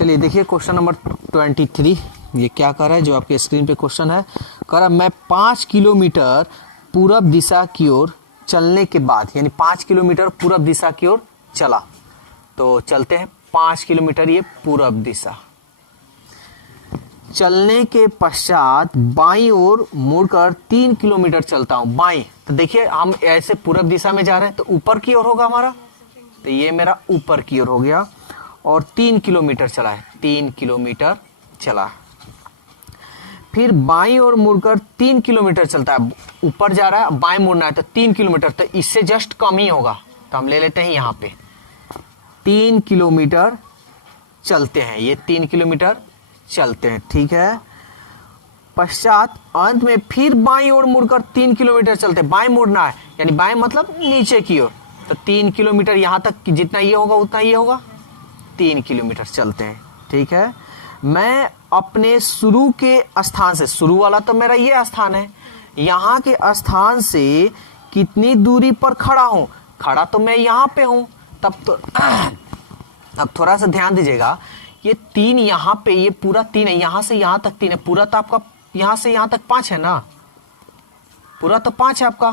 चलिए देखिए question number 23 ये क्या कर रहा है, जो आपके स्क्रीन पे क्वेश्चन है। कह रहा मैं 5 किलोमीटर पूरब दिशा की ओर चलने के बाद, यानी 5 किलोमीटर पूरब दिशा की ओर चला। तो चलते हैं 5 किलोमीटर ये पूरब दिशा। चलने के पश्चात बाईं ओर मुड़कर 3 किलोमीटर चलता हूं। बाईं, तो देखिए हम ऐसे पूरब दिशा में जा रहे हैं तो ऊपर की ओर होगा हमारा, तो ये मेरा ऊपर की ओर हो गया। और 3 किलोमीटर चला है, 3 किलोमीटर चला। फिर बाईं ओर मुड़कर 3 किलोमीटर चलता है, ऊपर जा रहा है, बाएं मुड़ना है तो 3 किलोमीटर, तो इससे जस्ट कम ही होगा, तो हम ले लेते हैं यहाँ पे 3 किलोमीटर चलते हैं। ये 3 किलोमीटर चलते हैं, ठीक है। पश्चात अंत में फिर बाईं ओर मुड़कर 3 किलोमीटर चलते हैं। बाएं मुड़ना है, यानी बाएं मतलब नीचे की ओर, तो 3 किलोमीटर यहाँ तक जितना ये होगा उतना ये होगा, 3 किलोमीटर चलते हैं, ठीक है। मैं अपने शुरू के स्थान से, शुरू वाला तो मेरा ये स्थान है, यहाँ के स्थान से कितनी दूरी पर खड़ा हूं। खड़ा तो मैं यहाँ पे हूं, तब तो अब थोड़ा सा ध्यान दीजिएगा, ये 3 यहाँ पे, ये पूरा 3 है, यहाँ से यहाँ तक 3 है, पूरा तो आपका यहाँ से यहाँ तक 5 है ना, पूरा तो 5 है आपका,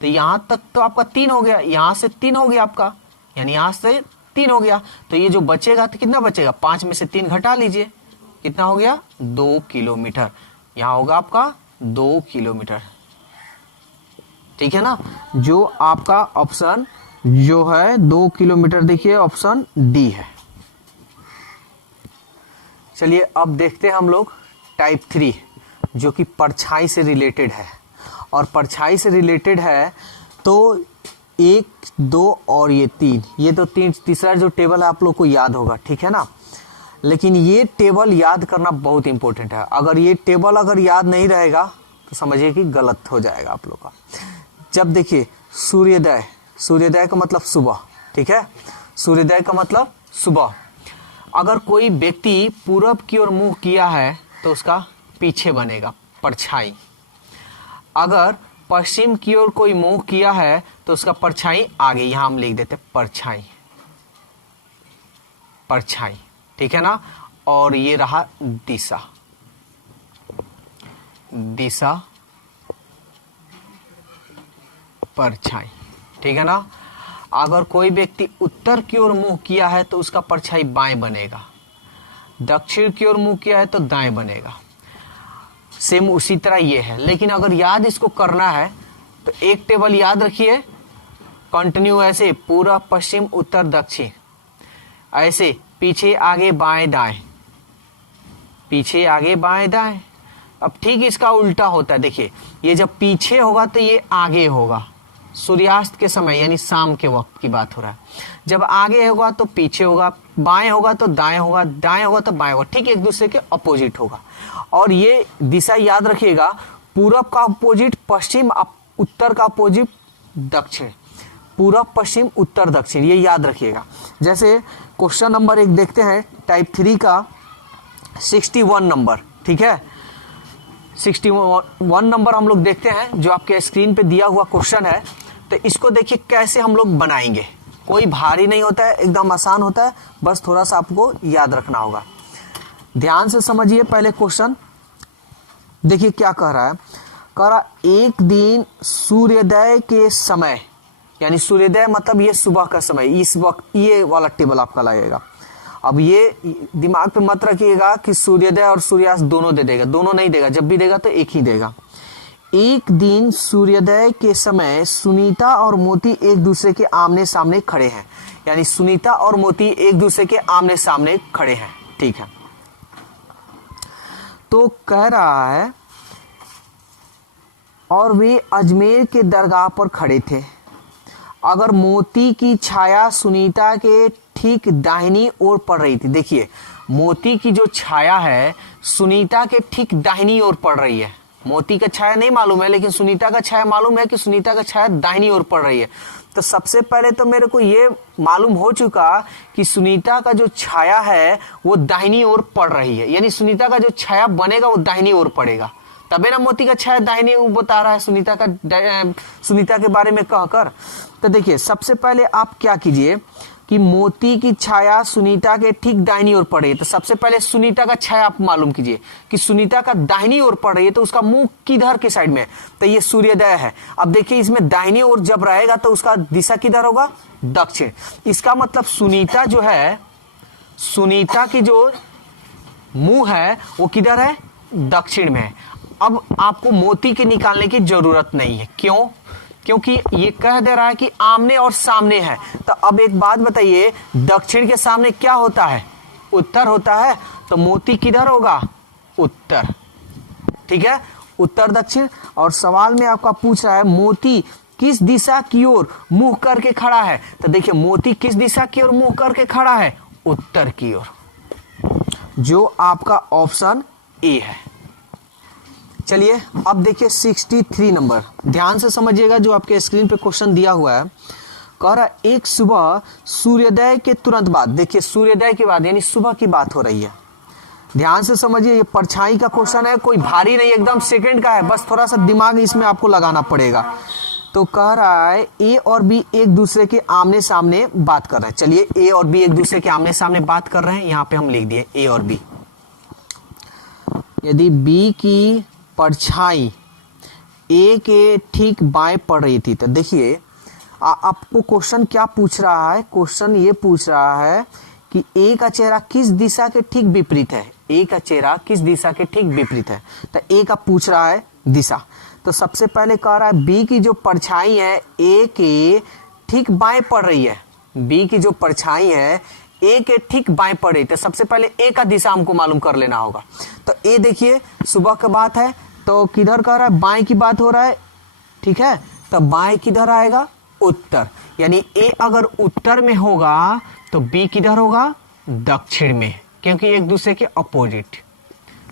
तो यहाँ तक तो आपका 3 हो गया, यहाँ से 3 हो गया आपका, यानी यहाँ से 3 हो गया। तो ये जो बचेगा तो कितना बचेगा, 5 में से 3 घटा लीजिए, कितना हो गया 2 किलोमीटर। यहाँ होगा आपका 2 किलोमीटर, ठीक है ना। जो आपका ऑप्शन जो है 2 किलोमीटर, देखिए ऑप्शन डी है। चलिए अब देखते हैं हम लोग टाइप 3, जो कि परछाई से रिलेटेड है। और परछाई से रिलेटेड है तो 1, 2 और ये 3, ये तो तीसरा जो टेबल है आप लोग को याद होगा, ठीक है ना। लेकिन ये टेबल याद करना बहुत इंपॉर्टेंट है। अगर ये टेबल अगर याद नहीं रहेगा तो समझिए कि गलत हो जाएगा आप लोग का। जब देखिए सूर्योदय, सूर्योदय का मतलब सुबह, ठीक है, सूर्योदय का मतलब सुबह। अगर कोई व्यक्ति पूरब की ओर मुंह किया है तो उसका पीछे बनेगा परछाई। अगर पश्चिम की ओर कोई मुंह किया है तो उसका परछाई आगे, यहां हम लिख देते परछाई, परछाई, ठीक है ना। और ये रहा दिशा, दिशा परछाई, ठीक है ना। अगर कोई व्यक्ति उत्तर की ओर मुंह किया है तो उसका परछाई बाएं बनेगा, दक्षिण की ओर मुंह किया है तो दाएं बनेगा। सेम उसी तरह ये है। लेकिन अगर याद इसको करना है तो एक टेबल याद रखिए, कंटिन्यू ऐसे पूरब पश्चिम उत्तर दक्षिण, ऐसे पीछे आगे बाएं दाएं, पीछे आगे बाएं दाएं। अब ठीक इसका उल्टा होता है, देखिए ये जब पीछे होगा तो ये आगे होगा, सूर्यास्त के समय यानी शाम के वक्त की बात हो रहा है। जब आगे होगा तो पीछे होगा, बाएं होगा तो दाएं होगा, दाएं होगा तो बाएं होगा, ठीक एक दूसरे के अपोजिट होगा। और ये दिशा याद रखिएगा, पूरब का अपोजिट पश्चिम, उत्तर का अपोजिट दक्षिण, पूरब पश्चिम उत्तर दक्षिण, ये याद रखिएगा। जैसे क्वेश्चन नंबर 1 देखते हैं टाइप 3 का 61 नंबर, ठीक है। 61 नंबर हम लोग देखते हैं, जो आपके स्क्रीन पे दिया हुआ क्वेश्चन है। तो इसको देखिए कैसे हम लोग बनाएंगे। कोई भारी नहीं होता है, एकदम आसान होता है, बस थोड़ा सा आपको याद रखना होगा। ध्यान से समझिए पहले क्वेश्चन, देखिए क्या कह रहा है। कह रहा एक दिन सूर्योदय के समय, यानी सूर्योदय मतलब ये सुबह का समय, इस वक्त ये वाला टेबल आपका लगेगा। अब ये दिमाग पे मत रखिएगा कि सूर्योदय और सूर्यास्त दोनों दे देगा, दोनों नहीं देगा, जब भी देगा तो एक ही देगा। एक दिन सूर्योदय के समय सुनीता और मोती एक दूसरे के आमने सामने खड़े हैं, यानी सुनीता और मोती एक दूसरे के आमने सामने खड़े हैं, ठीक है। तो कह रहा है और वे अजमेर के दरगाह पर खड़े थे। अगर मोती की छाया सुनीता के ठीक दाहिनी ओर पड़ रही थी, देखिए मोती की जो छाया है सुनीता के ठीक दाहिनी ओर पड़ रही है। मोती का छाया नहीं मालूम है, लेकिन सुनीता का छाया मालूम है कि सुनीता का छाया दाहिनी ओर पड़ रही है। तो सबसे पहले तो मेरे को ये मालूम हो चुका कि सुनीता का जो छाया है वो दाहिनी ओर पड़ रही है, यानी सुनीता का जो छाया बनेगा वो दाहिनी ओर पड़ेगा, तबे ना मोती का छाया दाहिनी ओर बता रहा है सुनीता के बारे में कहकर। तो देखिए सबसे पहले आप क्या कीजिए कि मोती की छाया सुनीता के ठीक दाहिनी ओर पड़ रही है, तो सबसे पहले सुनीता का छाया आप मालूम कीजिए कि सुनीता का दाहिनी ओर पड़ रही है, तो उसका मुंह किधर के साइड में है, तो ये सूर्योदय है। अब देखिए इसमें दाहिनी ओर जब रहेगा तो उसका दिशा किधर होगा, दक्षिण। इसका मतलब सुनीता जो है, सुनीता की जो मुंह है वो किधर है, दक्षिण में है। अब आपको मोती के निकालने की जरूरत नहीं है, क्यों, क्योंकि ये कह दे रहा है कि आमने और सामने है। तो अब एक बात बताइए, दक्षिण के सामने क्या होता है, उत्तर होता है, तो मोती किधर होगा, उत्तर। ठीक है, उत्तर दक्षिण। और सवाल में आपका पूछ रहा है मोती किस दिशा की ओर मुंह करके खड़ा है, तो देखिए मोती किस दिशा की ओर मुंह करके खड़ा है, उत्तर की ओर, जो आपका ऑप्शन ए है। चलिए अब देखिए 63 नंबर, ध्यान से समझिएगा जो आपके स्क्रीन पे क्वेश्चन दिया हुआ है। कह रहा है एक सुबह सूर्योदय के तुरंत बाद, देखिए सूर्योदय के बाद यानी सुबह की बात हो रही है, ध्यान से समझिए। ये परछाई का क्वेश्चन है, कोई भारी नहीं, एकदम सेकंड का है, बस थोड़ा सा दिमाग इसमें आपको लगाना पड़ेगा। तो कह रहा है ए और बी एक दूसरे के आमने सामने बात कर रहे हैं। चलिए ए और बी एक दूसरे के आमने सामने बात कर रहे हैं, यहाँ पे हम लिख दिए ए और बी। यदि बी की परछाई ए के ठीक बाएं पड़ रही थी, तो देखिए आपको क्वेश्चन क्या पूछ रहा है, क्वेश्चन ये पूछ रहा है कि ए का चेहरा किस दिशा के ठीक विपरीत है, ए का चेहरा किस दिशा के ठीक विपरीत है, तो ए का पूछ रहा है दिशा। तो सबसे पहले कह रहा है बी की जो परछाई है ए के ठीक बाएं पड़ रही है, बी की जो परछाई है ए के ठीक बाएं पड़ रही, तो सबसे पहले ए का दिशा हमको मालूम कर लेना होगा। तो ए देखिए सुबह की बात है, तो किधर कह रहा है, बाएं की बात हो रहा है, ठीक है, तो बाएं किधर आएगा, उत्तर। यानी ए अगर उत्तर में होगा तो बी किधर होगा, दक्षिण में, क्योंकि एक दूसरे के अपोजिट।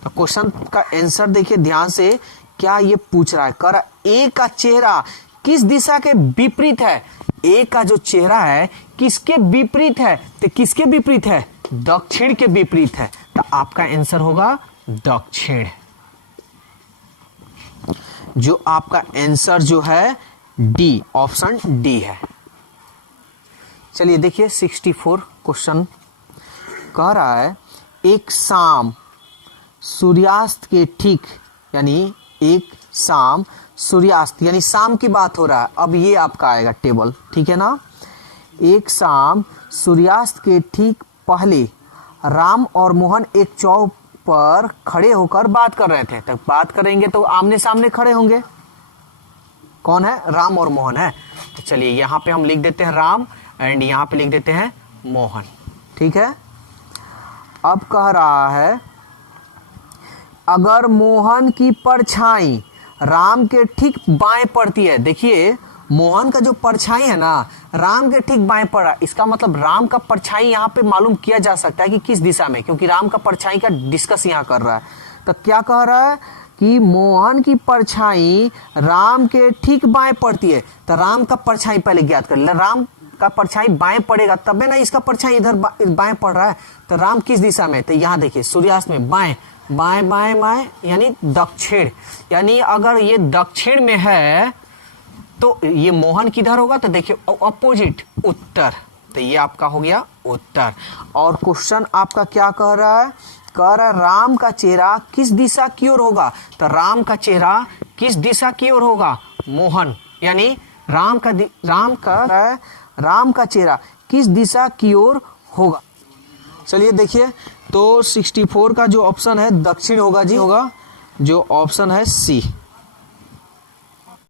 तो क्वेश्चन का आंसर देखिए ध्यान से, क्या ये पूछ रहा है, कह रहा ए का चेहरा किस दिशा के विपरीत है, ए का जो चेहरा है किसके विपरीत है, तो किसके विपरीत है, दक्षिण के विपरीत है, तो आपका आंसर होगा दक्षिण। जो आपका आंसर जो है डी, ऑप्शन डी है। चलिए देखिए 64 क्वेश्चन कह रहा है एक शाम सूर्यास्त के ठीक, यानी एक शाम सूर्यास्त यानी शाम की बात हो रहा है। अब ये आपका आएगा टेबल, ठीक है ना। एक शाम सूर्यास्त के ठीक पहले राम और मोहन एक चौक पर खड़े होकर बात कर रहे थे। तो बात करेंगे तो आमने सामने खड़े होंगे, कौन है, राम और मोहन है। तो चलिए यहाँ पे हम लिख देते हैं राम एंड यहाँ पे लिख देते हैं मोहन, ठीक है। अब कह रहा है अगर मोहन की परछाई राम के ठीक बाएं पड़ती है, देखिए मोहन का जो परछाई है ना राम के ठीक बाएं पड़ा, इसका मतलब राम का परछाई यहाँ पे मालूम किया जा सकता है कि किस दिशा में, क्योंकि राम का परछाई का डिस्कस यहाँ कर रहा है। तो क्या कह रहा है कि मोहन की परछाई राम के ठीक बाएं पड़ती है, तो राम का परछाई पहले ज्ञात कर ले, राम का परछाई बाएं पड़ेगा तबे ना इसका परछाई इधर बाएं पड़ रहा है। तो राम किस दिशा में, तो यहाँ देखिए सूर्यास्त में बाएं बाएं बाएं बाएं यानी दक्षिण, यानी अगर ये दक्षिण में है तो ये मोहन किधर होगा, तो देखिए अपोजिट उत्तर, तो ये आपका हो गया उत्तर। और क्वेश्चन आपका क्या कह रहा है, कह रहा है राम का चेहरा किस दिशा की ओर होगा, तो राम का चेहरा किस दिशा की ओर होगा, मोहन, यानी राम का चेहरा किस दिशा की ओर होगा। चलिए देखिए तो 64 का जो ऑप्शन है दक्षिण होगा जी, होगा जो ऑप्शन है सी।